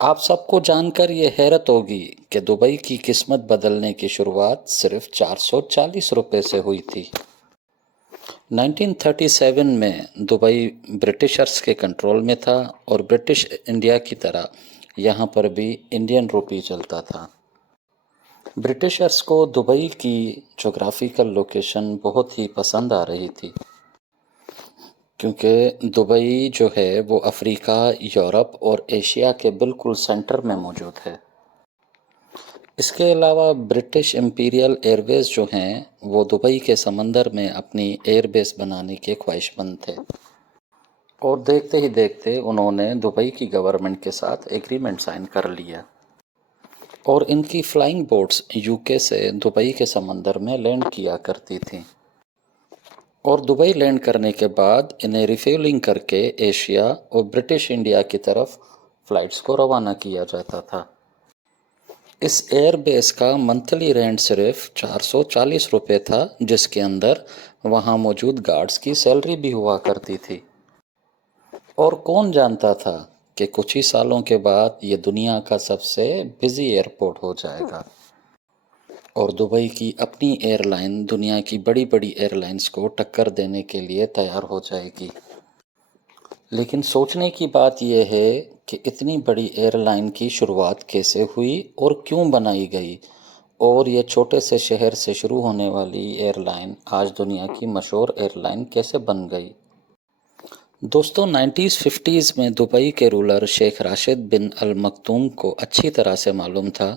آپ سب کو جان کر یہ حیرت ہوگی کہ دبئی کی قسمت بدلنے کی شروعات صرف 440 روپے سے ہوئی تھی۔ 1937 میں دبئی برٹشرز کے کنٹرول میں تھا اور برٹش انڈیا کی طرح یہاں پر بھی انڈین روپی چلتا تھا۔ برٹشرز کو دبئی کی جغرافیکل لوکیشن بہت ہی پسند آ رہی تھی، کیونکہ دبئی جو ہے وہ افریقہ، یورپ اور ایشیا کے بالکل سینٹر میں موجود ہے۔ اس کے علاوہ برٹش امپیریل ایئر ویز جو ہیں وہ دبئی کے سمندر میں اپنی ایئر بیس بنانے کے خواہش مند تھے، اور دیکھتے ہی دیکھتے انہوں نے دبئی کی گورنمنٹ کے ساتھ ایگریمنٹ سائن کر لیا، اور ان کی فلائنگ بوٹس UK سے دبئی کے سمندر میں لینڈ کیا کرتی تھیں، اور دبئی لینڈ کرنے کے بعد انہیں ریفیولنگ کر کے ایشیا اور برٹش انڈیا کی طرف فلائٹس کو روانہ کیا جاتا تھا۔ اس ایئر بیس کا منتھلی رینٹ صرف 440 روپے تھا، جس کے اندر وہاں موجود گارڈز کی سیلری بھی ہوا کرتی تھی۔ اور کون جانتا تھا کہ کچھ ہی سالوں کے بعد یہ دنیا کا سب سے بزی ایئرپورٹ ہو جائے گا، اور دبئی کی اپنی ایئر لائن دنیا کی بڑی بڑی ایئر لائنز کو ٹکر دینے کے لیے تیار ہو جائے گی۔ لیکن سوچنے کی بات یہ ہے کہ اتنی بڑی ایئر لائن کی شروعات کیسے ہوئی اور کیوں بنائی گئی، اور یہ چھوٹے سے شہر سے شروع ہونے والی ایئر لائن آج دنیا کی مشہور ایئر لائن کیسے بن گئی۔ دوستو، 1950s میں دبئی کے رولر شیخ راشد بن المکتوم کو اچھی طرح سے معلوم تھا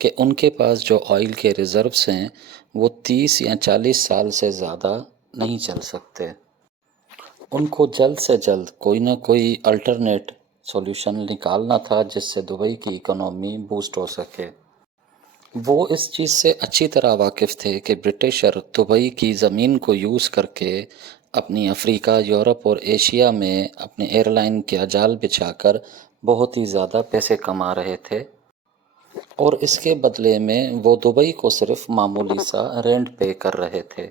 کہ ان کے پاس جو آئل کے ریزروز ہیں وہ 30 یا 40 سال سے زیادہ نہیں چل سکتے۔ ان کو جلد سے جلد کوئی نہ کوئی الٹرنیٹ سولوشن نکالنا تھا جس سے دبئی کی اکنامی بوسٹ ہو سکے۔ وہ اس چیز سے اچھی طرح واقف تھے کہ برٹشر دبئی کی زمین کو یوز کر کے اپنی افریقہ، یورپ اور ایشیا میں اپنے ایئر لائن کا جال بچھا کر بہت ہی زیادہ پیسے کما رہے تھے، اور اس کے بدلے میں وہ دبئی کو صرف معمولی سا رینٹ پے کر رہے تھے۔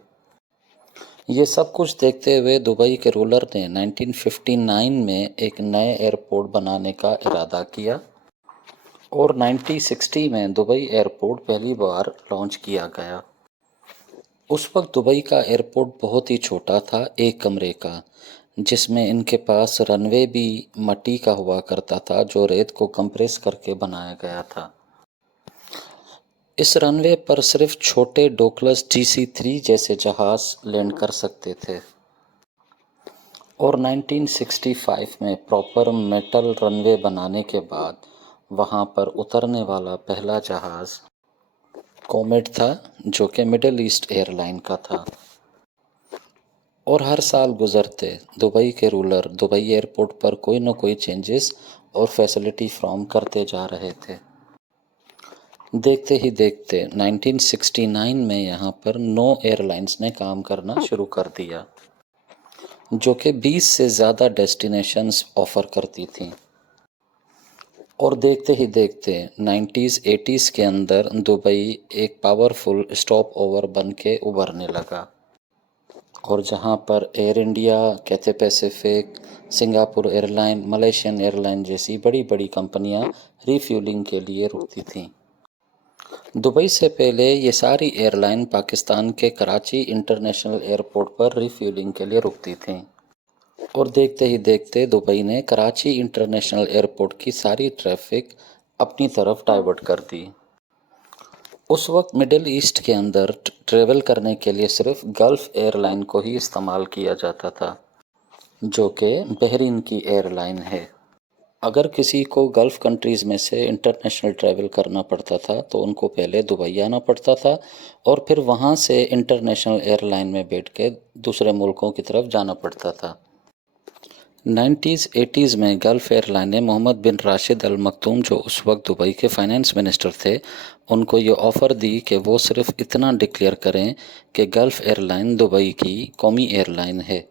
یہ سب کچھ دیکھتے ہوئے دبئی کے رولر نے 1959 میں ایک نئے ایئرپورٹ بنانے کا ارادہ کیا، اور 1960 میں دبئی ایئرپورٹ پہلی بار لانچ کیا گیا۔ اس وقت دبئی کا ایئرپورٹ بہت ہی چھوٹا تھا، ایک کمرے کا، جس میں ان کے پاس رن وے بھی مٹی کا ہوا کرتا تھا جو ریت کو کمپریس کر کے بنایا گیا تھا۔ اس رن وے پر صرف چھوٹے ڈوگلس DC-3 جیسے جہاز لینڈ کر سکتے تھے، اور 1965 میں پراپر میٹل رن وے بنانے کے بعد وہاں پر اترنے والا پہلا جہاز کومیٹ تھا، جو کہ مڈل ایسٹ ایئر لائن کا تھا۔ اور ہر سال گزرتے دبئی کے رولر دبئی ایئرپورٹ پر کوئی نہ کوئی چینجز اور فیسلٹی فراہم کرتے جا رہے تھے۔ دیکھتے ہی دیکھتے 1969 میں یہاں پر 9 ایئر لائنز نے کام کرنا شروع کر دیا، جو کہ 20 سے زیادہ ڈیسٹینیشنز آفر کرتی تھیں، اور دیکھتے ہی دیکھتے 90s کے اندر دبئی ایک پاورفل اسٹاپ اوور بن کے ابھرنے لگا، اور جہاں پر Air India, Cathay Pacific, Singapore Airline, Malaysian Airline جیسی بڑی بڑی کمپنیاں ریفیولنگ کے لیے رکتی تھیں۔ دبئی سے پہلے یہ ساری ایئر لائن پاکستان کے کراچی انٹرنیشنل ایئرپورٹ پر ریفیولنگ کے لیے رکتی تھیں، اور دیکھتے ہی دیکھتے دبئی نے کراچی انٹرنیشنل ایئرپورٹ کی ساری ٹریفک اپنی طرف ڈائیورٹ کر دی۔ اس وقت مڈل ایسٹ کے اندر ٹریول کرنے کے لیے صرف گلف ایئر لائن کو ہی استعمال کیا جاتا تھا، جو کہ بحرین کی ایئر لائن ہے۔ اگر کسی کو گلف کنٹریز میں سے انٹرنیشنل ٹریول کرنا پڑتا تھا تو ان کو پہلے دبئی آنا پڑتا تھا، اور پھر وہاں سے انٹرنیشنل ایئر لائن میں بیٹھ کے دوسرے ملکوں کی طرف جانا پڑتا تھا۔ 90s میں گلف ایئر لائن نے محمد بن راشد المکتوم، جو اس وقت دبئی کے فائنانس منسٹر تھے، ان کو یہ آفر دی کہ وہ صرف اتنا ڈکلیئر کریں کہ گلف ایئر لائن دبئی کی قومی ایئر لائن ہے۔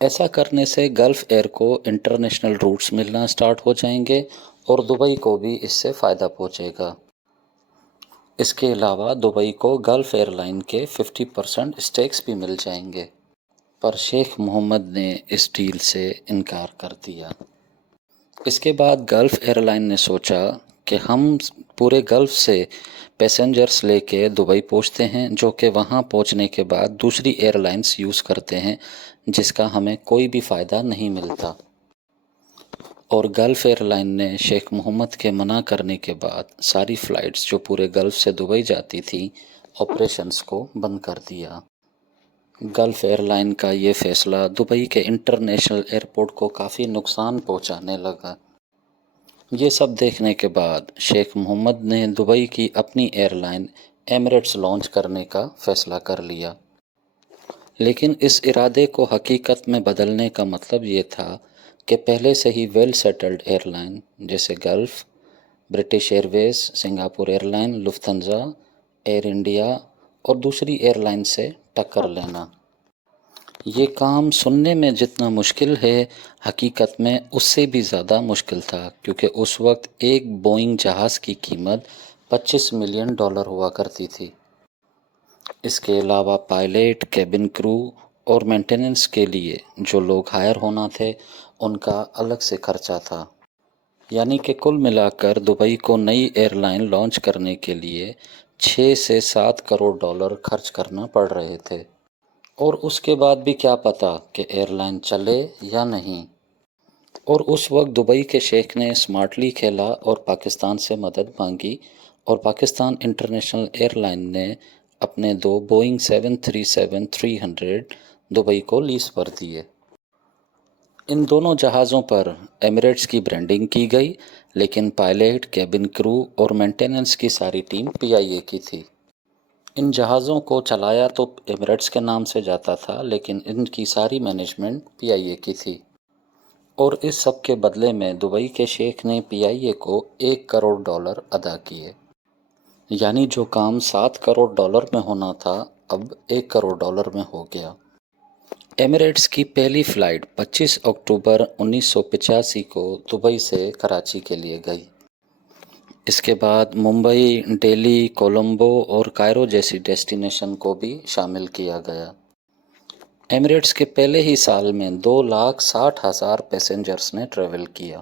ایسا کرنے سے گلف ایئر کو انٹرنیشنل روٹس ملنا سٹارٹ ہو جائیں گے، اور دبئی کو بھی اس سے فائدہ پہنچے گا۔ اس کے علاوہ دبئی کو گلف ایئر لائن کے 50% اسٹیکس بھی مل جائیں گے، پر شیخ محمد نے اس ڈیل سے انکار کر دیا۔ اس کے بعد گلف ایئر لائن نے سوچا کہ ہم پورے گلف سے پیسنجرز لے کے دبئی پہنچتے ہیں، جو کہ وہاں پہنچنے کے بعد دوسری ایئر لائنز یوز کرتے ہیں، جس کا ہمیں کوئی بھی فائدہ نہیں ملتا۔ اور گلف ایئر لائن نے شیخ محمد کے منع کرنے کے بعد ساری فلائٹس جو پورے گلف سے دبئی جاتی تھی آپریشنز کو بند کر دیا۔ گلف ایئر لائن کا یہ فیصلہ دبئی کے انٹرنیشنل ایئرپورٹ کو کافی نقصان پہنچانے لگا۔ یہ سب دیکھنے کے بعد شیخ محمد نے دبئی کی اپنی ایئر لائن ایمریٹس لانچ کرنے کا فیصلہ کر لیا۔ لیکن اس ارادے کو حقیقت میں بدلنے کا مطلب یہ تھا کہ پہلے سے ہی ویل سیٹلڈ ایئر لائن جیسے Gulf, British Airways, Singapore Airline, Lufthansa, Air India اور دوسری ایئر لائن سے ٹکر لینا۔ یہ کام سننے میں جتنا مشکل ہے، حقیقت میں اس سے بھی زیادہ مشکل تھا، کیونکہ اس وقت ایک بوئنگ جہاز کی قیمت $25 ملین ہوا کرتی تھی۔ اس کے علاوہ پائلٹ، کیبن کرو اور مینٹیننس کے لیے جو لوگ ہائر ہونا تھے ان کا الگ سے خرچہ تھا۔ یعنی کہ کل ملا کر دبئی کو نئی ایئر لائن لانچ کرنے کے لیے $6 سے $7 کروڑ خرچ کرنا پڑ رہے تھے۔ اور اس کے بعد بھی کیا پتا کہ ایئر لائن چلے یا نہیں۔ اور اس وقت دبئی کے شیخ نے اسمارٹلی کھیلا اور پاکستان سے مدد مانگی، اور پاکستان انٹرنیشنل ایئر لائن نے اپنے 2 بوئنگ 737-300 دبئی کو لیز پر دیے۔ ان دونوں جہازوں پر ایمریٹس کی برانڈنگ کی گئی، لیکن پائلٹ، کیبن کرو اور مینٹیننس کی ساری ٹیم پی آئی اے کی تھی۔ ان جہازوں کو چلایا تو ایمریٹس کے نام سے جاتا تھا، لیکن ان کی ساری مینجمنٹ پی آئی اے کی تھی۔ اور اس سب کے بدلے میں دبئی کے شیخ نے پی آئی اے کو $1 کروڑ ادا کیے۔ یعنی جو کام $7 کروڑ میں ہونا تھا اب $1 کروڑ میں ہو گیا۔ ایمریٹس کی پہلی فلائٹ 25 اکتوبر 1985 کو دبئی سے کراچی کے لیے گئی۔ اس کے بعد ممبئی، دہلی، کولمبو اور کائرو جیسی ڈیسٹینیشن کو بھی شامل کیا گیا۔ ایمریٹس کے پہلے ہی سال میں 2,60,000 پیسنجرز نے ٹریول کیا،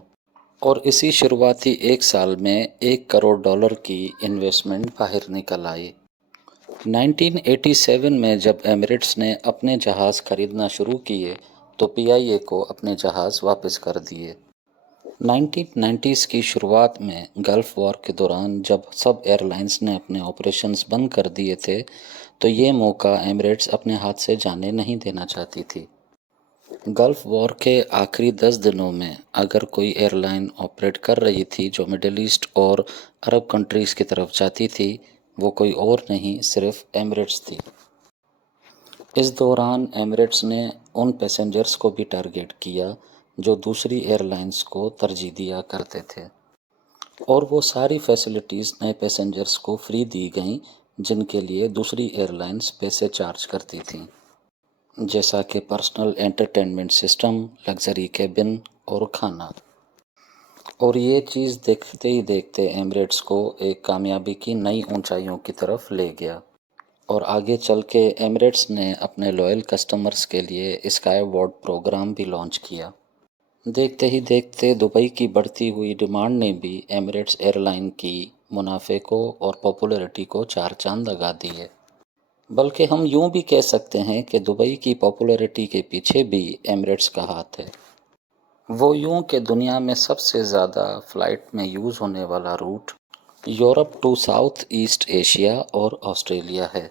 اور اسی شروعاتی ایک سال میں $1 کروڑ کی انویسٹمنٹ باہر نکل آئی۔ 1987 میں جب ایمریٹس نے اپنے جہاز خریدنا شروع کیے تو پی آئی اے کو اپنے جہاز واپس کر دیے۔ 1990s کی شروعات میں گلف وار کے دوران جب سب ایئر لائنز نے اپنے آپریشنز بند کر دیے تھے تو یہ موقع ایمریٹس اپنے ہاتھ سے جانے نہیں دینا چاہتی تھی۔ گلف وار کے آخری 10 دنوں میں اگر کوئی ایئر لائن آپریٹ کر رہی تھی جو مڈل ایسٹ اور عرب کنٹریز کی طرف جاتی تھی، وہ کوئی اور نہیں، صرف ایمریٹس تھی۔ اس دوران ایمریٹس نے ان پیسنجرز کو بھی ٹارگیٹ کیا جو دوسری ایئر لائنز کو ترجیح دیا کرتے تھے، اور وہ ساری فیسلٹیز نئے پیسنجرز کو فری دی گئیں جن کے لیے دوسری ایئر لائنز پیسے چارج کرتی تھیں، جیسا کہ personal entertainment system, luxury cabin اور کھانا۔ اور یہ چیز دیکھتے ہی دیکھتے ایمریٹس کو ایک کامیابی کی نئی اونچائیوں کی طرف لے گیا، اور آگے چل کے ایمریٹس نے اپنے لوئل کسٹمرز کے لیے اسکائی وارڈ پروگرام بھی لانچ کیا۔ دیکھتے ہی دیکھتے دبئی کی بڑھتی ہوئی ڈیمانڈ نے بھی ایمریٹس ایئر لائن کی منافع کو اور پاپولیرٹی کو 4 چاند لگا دیے۔ بلکہ ہم یوں بھی کہہ سکتے ہیں کہ دبئی کی پاپولیرٹی کے پیچھے بھی ایمریٹس کا ہاتھ ہے۔ وہ یوں کہ دنیا میں سب سے زیادہ فلائٹ میں یوز ہونے والا route Europe to South East Asia اور آسٹریلیا ہے۔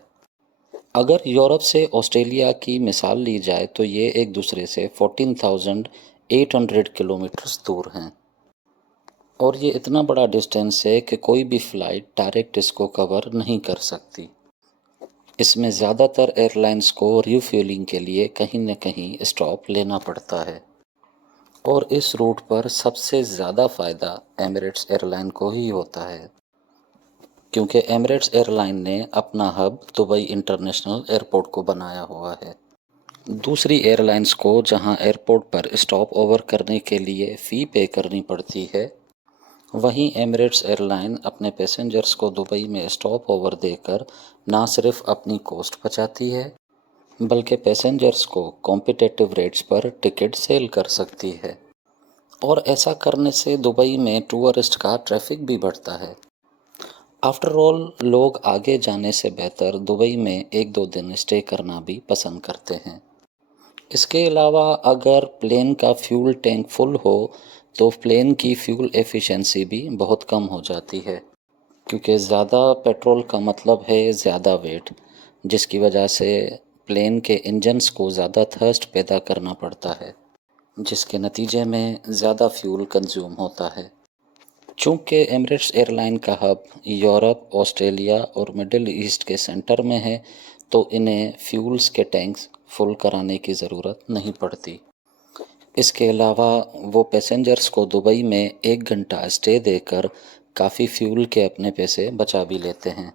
اگر یورپ سے آسٹریلیا کی مثال لی جائے تو یہ ایک دوسرے سے 14,800 کلومیٹرز دور ہیں، اور یہ اتنا بڑا ڈسٹینس ہے کہ کوئی بھی فلائٹ ڈائریکٹ اس کو کور نہیں کر سکتی۔ اس میں زیادہ تر ایئر لائنز کو ریفیولنگ کے لیے کہیں نہ کہیں اسٹاپ لینا پڑتا ہے، اور اس روٹ پر سب سے زیادہ فائدہ ایمریٹس ایئر لائن کو ہی ہوتا ہے، کیونکہ ایمریٹس ایئر لائن نے اپنا ہب دبئی انٹرنیشنل ایئرپورٹ کو بنایا ہوا ہے۔ دوسری ایئر لائنز کو جہاں ایئرپورٹ پر اسٹاپ اوور کرنے کے لیے فی پے کرنی پڑتی ہے، وہیں ایمریٹس ایئر لائن اپنے پیسنجرز کو دبئی میں اسٹاپ اوور دے کر نہ صرف اپنی کوسٹ بچاتی ہے بلکہ پیسنجرز کو کمپیٹیٹو ریٹس پر ٹکٹ سیل کر سکتی ہے۔ اور ایسا کرنے سے دبئی میں ٹورسٹ کا ٹریفک بھی بڑھتا ہے۔ آفٹر آل لوگ آگے جانے سے بہتر دبئی میں 1-2 دن اسٹے کرنا بھی پسند کرتے ہیں۔ اس کے علاوہ اگر پلین کا فیول ٹینک فل ہو تو پلین کی فیول ایفیشنسی بھی بہت کم ہو جاتی ہے، کیونکہ زیادہ پیٹرول کا مطلب ہے زیادہ ویٹ، جس کی وجہ سے پلین کے انجنز کو زیادہ تھرسٹ پیدا کرنا پڑتا ہے، جس کے نتیجے میں زیادہ فیول کنزیوم ہوتا ہے۔ چونکہ ایمریٹس ایئر لائن کا ہب یورپ، آسٹریلیا اور مڈل ایسٹ کے سینٹر میں ہے تو انہیں فیولز کے ٹینکس فل کرانے کی ضرورت نہیں پڑتی۔ اس کے علاوہ وہ پیسنجرز کو دبئی میں 1 گھنٹہ اسٹے دے کر کافی فیول کے اپنے پیسے بچا بھی لیتے ہیں۔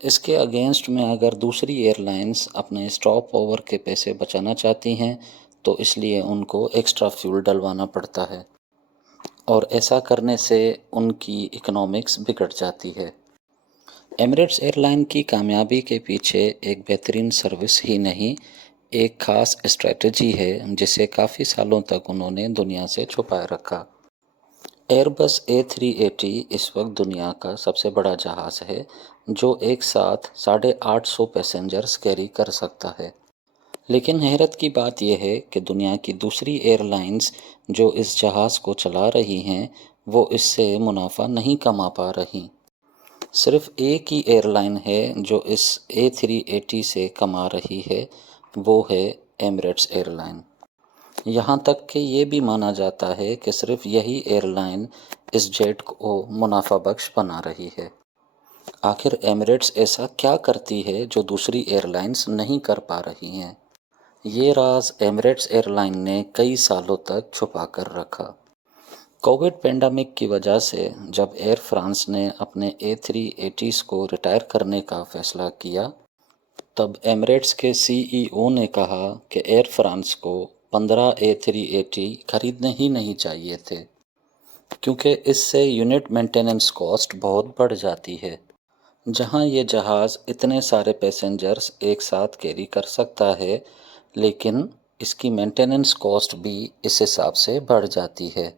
اس کے اگینسٹ میں اگر دوسری ایئر لائنز اپنے اسٹاپ اوور کے پیسے بچانا چاہتی ہیں تو اس لیے ان کو ایکسٹرا فیول ڈلوانا پڑتا ہے، اور ایسا کرنے سے ان کی اکنامکس بگڑ جاتی ہے۔ ایمریٹس ایئر لائن کی کامیابی کے پیچھے ایک بہترین سروس ہی نہیں، ایک خاص اسٹریٹجی ہے جسے کافی سالوں تک انہوں نے دنیا سے چھپائے رکھا۔ ایئر بس A380 اس وقت دنیا کا سب سے بڑا جہاز ہے جو ایک ساتھ 850 پیسنجرز کیری کر سکتا ہے۔ لیکن حیرت کی بات یہ ہے کہ دنیا کی دوسری ایئر لائنز جو اس جہاز کو چلا رہی ہیں وہ اس سے منافع نہیں کما پا رہی۔ صرف ایک ہی ایئر لائن ہے جو اس A380 سے کما رہی ہے، وہ ہے ایمریٹس ایئر لائن۔ یہاں تک کہ یہ بھی مانا جاتا ہے کہ صرف یہی ایئر لائن اس جیٹ کو منافع بخش بنا رہی ہے۔ آخر ایمریٹس ایسا کیا کرتی ہے جو دوسری ایئر لائنز نہیں کر پا رہی ہیں؟ یہ راز ایمریٹس ایئر لائن نے کئی سالوں تک چھپا کر رکھا۔ کووڈ پینڈیمک کی وجہ سے جب ایئر فرانس نے اپنے A380 کو ریٹائر کرنے کا فیصلہ کیا، تب ایمریٹس کے CEO نے کہا کہ ایئر فرانس کو 15 A380 خریدنے ہی نہیں چاہیے تھے، کیونکہ اس سے یونٹ مینٹیننس کاسٹ بہت بڑھ جاتی ہے۔ جہاں یہ جہاز اتنے سارے پیسنجرز ایک ساتھ کیری کر سکتا ہے، لیکن اس کی مینٹیننس کاسٹ بھی اس حساب سے بڑھ جاتی ہے۔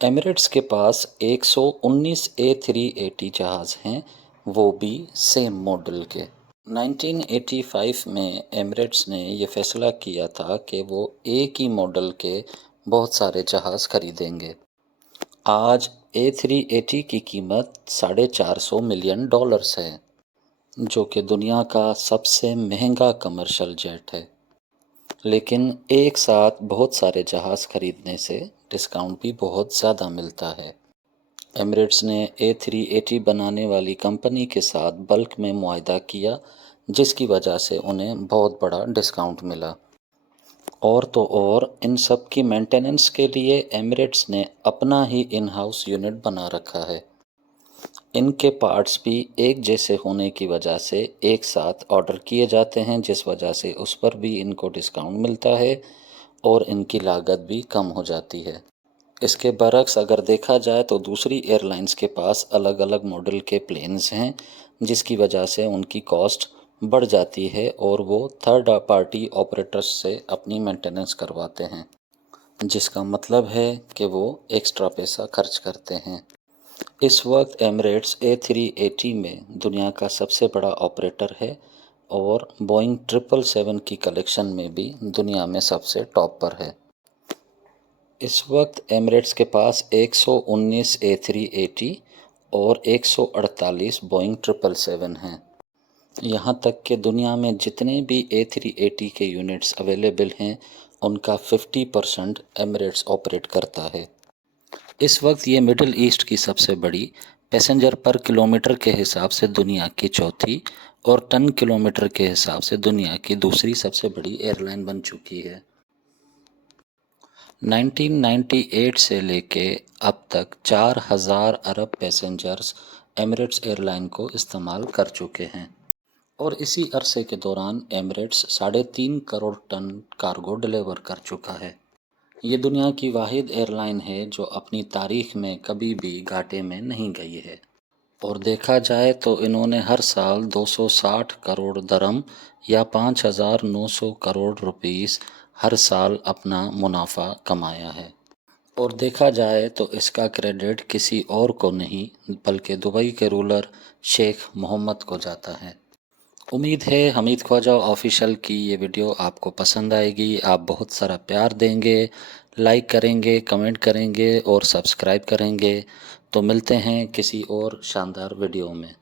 ایمریٹس کے پاس 119 A380 جہاز ہیں، وہ بھی سیم ماڈل کے۔ 1985 میں ایمریٹس نے یہ فیصلہ کیا تھا کہ وہ ایک ہی ماڈل کے بہت سارے جہاز خریدیں گے۔ آج A380 کی قیمت $450 ملین ہے، جو کہ دنیا کا سب سے مہنگا کمرشل جیٹ ہے۔ لیکن ایک ساتھ بہت سارے جہاز خریدنے سے ڈسکاؤنٹ بھی بہت زیادہ ملتا ہے۔ ایمریٹس نے A380 بنانے والی کمپنی کے ساتھ بلک میں معاہدہ کیا، جس کی وجہ سے انہیں بہت بڑا ڈسکاؤنٹ ملا۔ اور تو اور ان سب کی مینٹیننس کے لیے ایمریٹس نے اپنا ہی ان ہاؤس یونٹ بنا رکھا ہے۔ ان کے پارٹس بھی ایک جیسے ہونے کی وجہ سے ایک ساتھ آرڈر کیے جاتے ہیں، جس وجہ سے اس پر بھی ان کو ڈسکاؤنٹ ملتا ہے اور ان کی لاگت بھی کم ہو جاتی ہے۔ اس کے برعکس اگر دیکھا جائے تو دوسری ایئر لائنز کے پاس الگ الگ ماڈل کے پلینز ہیں، جس کی وجہ سے ان کی کاسٹ بڑھ جاتی ہے اور وہ تھرڈ پارٹی آپریٹرز سے اپنی مینٹیننس کرواتے ہیں، جس کا مطلب ہے کہ وہ ایکسٹرا پیسہ خرچ کرتے ہیں۔ اس وقت ایمریٹس A380 میں دنیا کا سب سے بڑا آپریٹر ہے اور بوئنگ 777 کی کلیکشن میں بھی دنیا میں سب سے ٹاپ پر ہے۔ اس وقت ایمریٹس کے پاس 119 A380 اور 148 بوئنگ 777 ہیں۔ یہاں تک کہ دنیا میں جتنے بھی A380 کے یونٹس اویلیبل ہیں ان کا 50% ایمریٹس آپریٹ کرتا ہے۔ اس وقت یہ مڈل ایسٹ کی سب سے بڑی، پیسنجر پر کلومیٹر کے حساب سے دنیا کی چوتھی اور ٹن کلومیٹر کے حساب سے دنیا کی دوسری سب سے بڑی ایئر لائن بن چکی ہے۔ 1998 سے لے کے اب تک 4000 ارب پیسنجرز ایمریٹس ایئر لائن کو استعمال کر چکے ہیں، اور اسی عرصے کے دوران Emirates 3.5 crore ton cargo deliver کر چکا ہے۔ یہ دنیا کی واحد ایئر لائن ہے جو اپنی تاریخ میں کبھی بھی گھاٹے میں نہیں گئی ہے، اور دیکھا جائے تو انہوں نے ہر سال 260 کروڑ درہم یا 5900 کروڑ روپیز ہر سال اپنا منافع کمایا ہے۔ اور دیکھا جائے تو اس کا کریڈٹ کسی اور کو نہیں بلکہ دبئی کے رولر شیخ محمد کو جاتا ہے۔ امید ہے حمید خواجہ آفیشیل کی یہ ویڈیو آپ کو پسند آئے گی، آپ بہت سارا پیار دیں گے، لائک کریں گے، کمنٹ کریں گے اور سبسکرائب کریں گے۔ تو ملتے ہیں کسی اور شاندار ویڈیو میں۔